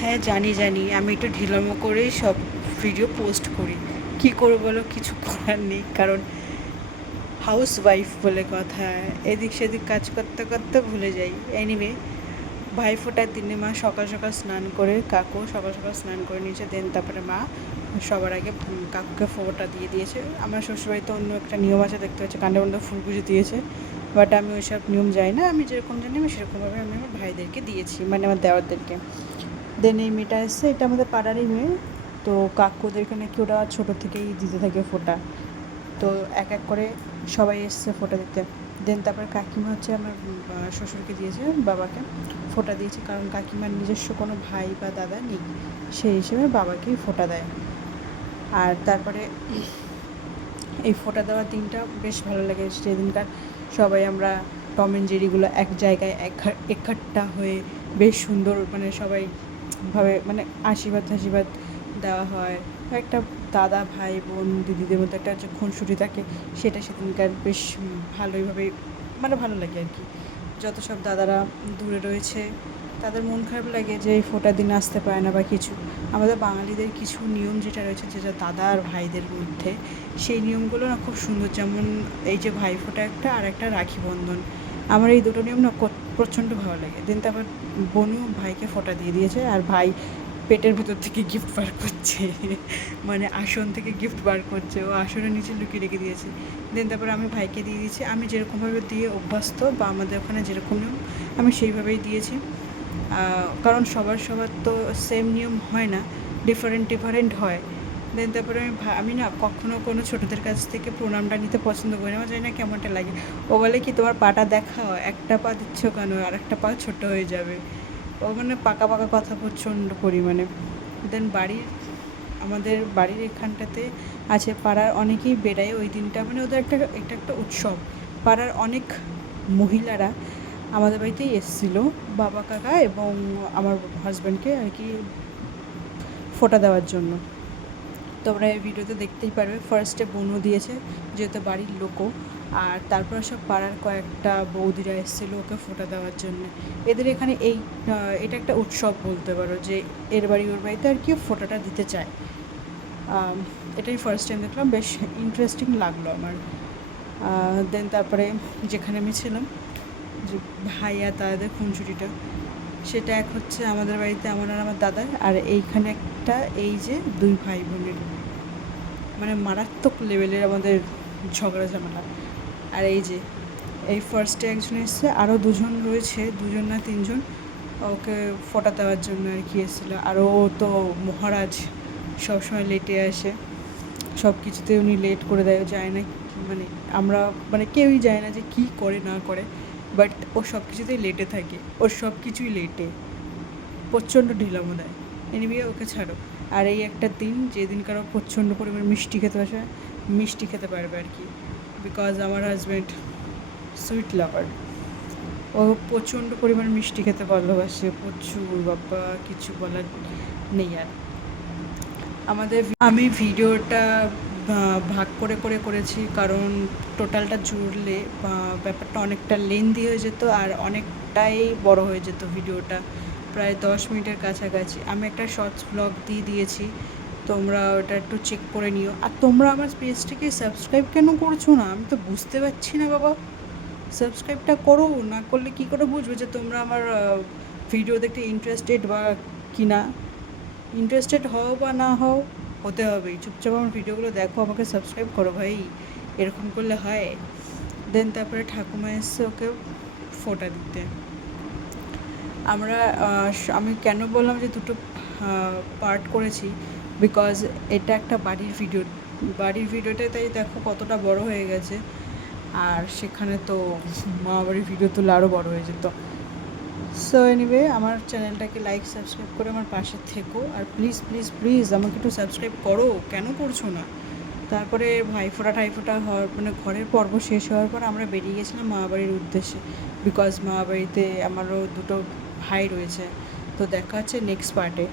হ্যাঁ, জানি। আমি একটু ঢিলামি করেই সব ভিডিও পোস্ট করি। কী করবো বলো? কিছু করার নেই। কারণ হাউসওয়াইফ বলে কথা। এদিক সেদিক কাজ করতে করতে ভুলে যাই। এনিওয়ে, ভাইফোঁটার দিনে মা সকাল সকাল স্নান করে, কাকু সকাল সকাল স্নান করে নিয়েছে। দেন তারপরে মা সবার আগে কাকুকে ফোঁটা দিয়ে দিয়েছে। আমার শ্বশুরবাড়িতে অন্য একটা নিয়ম আছে, দেখতে হচ্ছে কাণ্ডে মধ্যে ফুল পুজো দিয়েছে। বাট আমি ওইসব নিয়ম যাই না। আমি যেরকম জানি আমি সেরকমভাবে আমি আমার ভাইদেরকে দিয়েছি, মানে আমার দেওরদেরকে। দেন এই মেয়েটা এসছে, এটা আমাদের পাড়ারই মেয়ে। তো কাকুদেরকে নাকি ওরা ছোটো থেকেই দিতে থাকে ফোঁটা। তো এক এক করে সবাই এসছে ফোঁটা দিতে। দেন তারপরে কাকিমা হচ্ছে আমার শ্বশুরকে দিয়েছে, বাবাকে ফোঁটা দিয়েছে। কারণ কাকিমার নিজস্ব কোনো ভাই বা দাদা নেই, সেই হিসেবে বাবাকেই ফোঁটা দেয়। আর তারপরে এই ফোঁটা দেওয়ার দিনটা বেশ ভালো লাগে। সেদিনকার সবাই আমরা টম অ্যান্ড জেরিগুলো এক জায়গায় একট্টা হয়ে বেশ সুন্দর, মানে সবাই ভাবে, মানে আশীর্বাদ দেওয়া হয়। একটা দাদা ভাই বোন দিদিদের মধ্যে একটা যে খুনসুটি থাকে, সেটা সেদিনকার বেশ ভালোইভাবে, মানে ভালো লাগে আর কি। যত সব দাদারা দূরে রয়েছে তাদের মন খারাপ লাগে যে এই ফোঁটার দিন আসতে পারে না বা কিছু। আমাদের বাঙালিদের কিছু নিয়ম যেটা রয়েছে, যেটা দাদা আর ভাইদের মধ্যে, সেই নিয়মগুলো না খুব সুন্দর। যেমন এই যে ভাইফোঁটা একটা, আর একটা রাখি বন্ধন। আমার এই দুটো নিয়ম না প্রচণ্ড ভালো লাগে। দেন তারপর বোনও ভাইকে ফোঁটা দিয়ে দিয়েছে, আর ভাই পেটের ভেতর থেকে গিফট বার করছে, মানে আসন থেকে গিফট বার করছে, ও আসনের নিচে লুকিয়ে রেখে দিয়েছে। দেন তারপরে আমি ভাইকে দিয়ে দিয়েছি। আমি যেরকমভাবে দিয়ে অভ্যস্ত, বা আমাদের ওখানে যেরকম নিয়ম আমি সেইভাবেই দিয়েছি। কারণ সবার তো সেম নিয়ম হয় না, ডিফারেন্ট হয়। দেন তারপরে আমি না কখনো কোনো ছোটোদের কাছ থেকে প্রণামটা নিতে পছন্দ করি না। আমার জানি না কেমনটা লাগে। ও বলে কি, তোমার পাটা দেখাও, একটা পা দিচ্ছ কেন, আর একটা পা ছোটো হয়ে যাবে। ও মানে পাকা কথা প্রচণ্ড পরিমাণে। দেন আমাদের বাড়ির এখানটাতে আছে, পাড়ার অনেকেই বেড়ায় ওই দিনটা, মানে ওদের এটা একটা উৎসব। পাড়ার অনেক মহিলারা আমাদের বাড়িতেই এসেছিলো, বাবা কাকা এবং আমার হাজব্যান্ডকে আর কি ফোঁটা দেওয়ার জন্য। তোমরা এই ভিডিওতে দেখতেই পারবে। ফার্স্টে বোনও দিয়েছে, যেহেতু বাড়ির লোকও। আর তারপর সব পাড়ার কয়েকটা বৌদিরা এসেছিলো ওকে ফোঁটা দেওয়ার জন্য। এদের এখানে এটা একটা উৎসব বলতে পারো, যে এর বাড়ি ওর বাড়িতে আর কি ফোঁটাটা দিতে চায়। এটাই ফার্স্ট টাইম দেখলাম, বেশ ইন্টারেস্টিং লাগলো আমার। দেন তারপরে যেখানে আমি ছিলাম, যে ভাই আর দাদাদের খুনসুটিটা, সেটা এক হচ্ছে আমাদের বাড়িতে আমার আর আমার দাদার, আর এইখানে একটা এই যে দুই ভাই বোনের, মানে মারাত্মক লেভেলের আমাদের ঝগড়া ঝামেলা। আর এই ফার্স্টে একজন এসছে, আরও দুজন রয়েছে, দুজন না তিনজন ওকে ফোঁটা দেওয়ার জন্য আর কি এসেছিলো। আর ও তো মহারাজ, সবসময় লেটে আসে, সব কিছুতে উনি লেট করে দেয়, যায় না। মানে আমরা, মানে কেউই যায় না যে কী করে না করে, বাট ও সব কিছুতেই লেটে থাকে, ওর সব কিছুই লেটে, প্রচণ্ড ঢিলামো দেয়। এনিওয়ে, ওকে ছাড়ো। আর এই একটা দিন, যেদিন কারো প্রচণ্ড পরিমাণে মিষ্টি খেতে পারবে আর কি, বিকজ আমার হাজব্যান্ড সুইট লাভার। ও প্রচণ্ড পরিমাণ মিষ্টি খেতে ভালোবাসে, প্রচুর, বাবা কিছু বলার নেই আর। আমি ভিডিওটা ভাগ করে করেছি, কারণ টোটালটা জুড়লে ব্যাপারটা অনেকটা লেন্দি হয়ে যেত, আর অনেকটাই বড় হয়ে যেত ভিডিওটা, প্রায় 10 মিনিটের কাছাকাছি। আমি একটা শর্টস ব্লগ দিয়েছি, তোমরা ওটা একটু চেক করে নিও। আর তোমরা আমার পেজটিকে সাবস্ক্রাইব কেন করছো না, আমি তো বুঝতে পারছি না বাবা। সাবস্ক্রাইবটা করো, না করলে কী করে বুঝবো যে তোমরা আমার ভিডিও দেখতে ইন্টারেস্টেড বা কি না। ইন্টারেস্টেড হও বা না হও, হতে হবেই। চুপচাপ আমার ভিডিওগুলো দেখো, আমাকে সাবস্ক্রাইব করো ভাই, এরকম করলে হয়? দেন তারপরে ঠাকুমা এসছে ওকে ফোঁটা দিতে। আমি কেন বললাম যে দুটো পার্ট করেছি, বিকজ এটা একটা বাড়ির ভিডিওটা, তাই দেখো কতটা বড় হয়ে গেছে। আর সেখানে তো মামাবাড়ির ভিডিও তুলে আরও বড় হয়ে যেত। সো এনিওয়ে, আমার চ্যানেলটাকে লাইক সাবস্ক্রাইব করে আমার পাশে থেকো। আর প্লিজ আমাকে একটু সাবস্ক্রাইব করো, কেন করছো না? তারপরে ঠাইফোঁটা হওয়ার, মানে ঘরের পর্ব শেষ হওয়ার পর আমরা বেরিয়ে গেছিলাম মামাবাড়ির উদ্দেশ্যে, বিকজ মামাবাড়িতে আমারও দুটো ভাই রয়েছে। তো দেখা হচ্ছে নেক্সট পার্টে।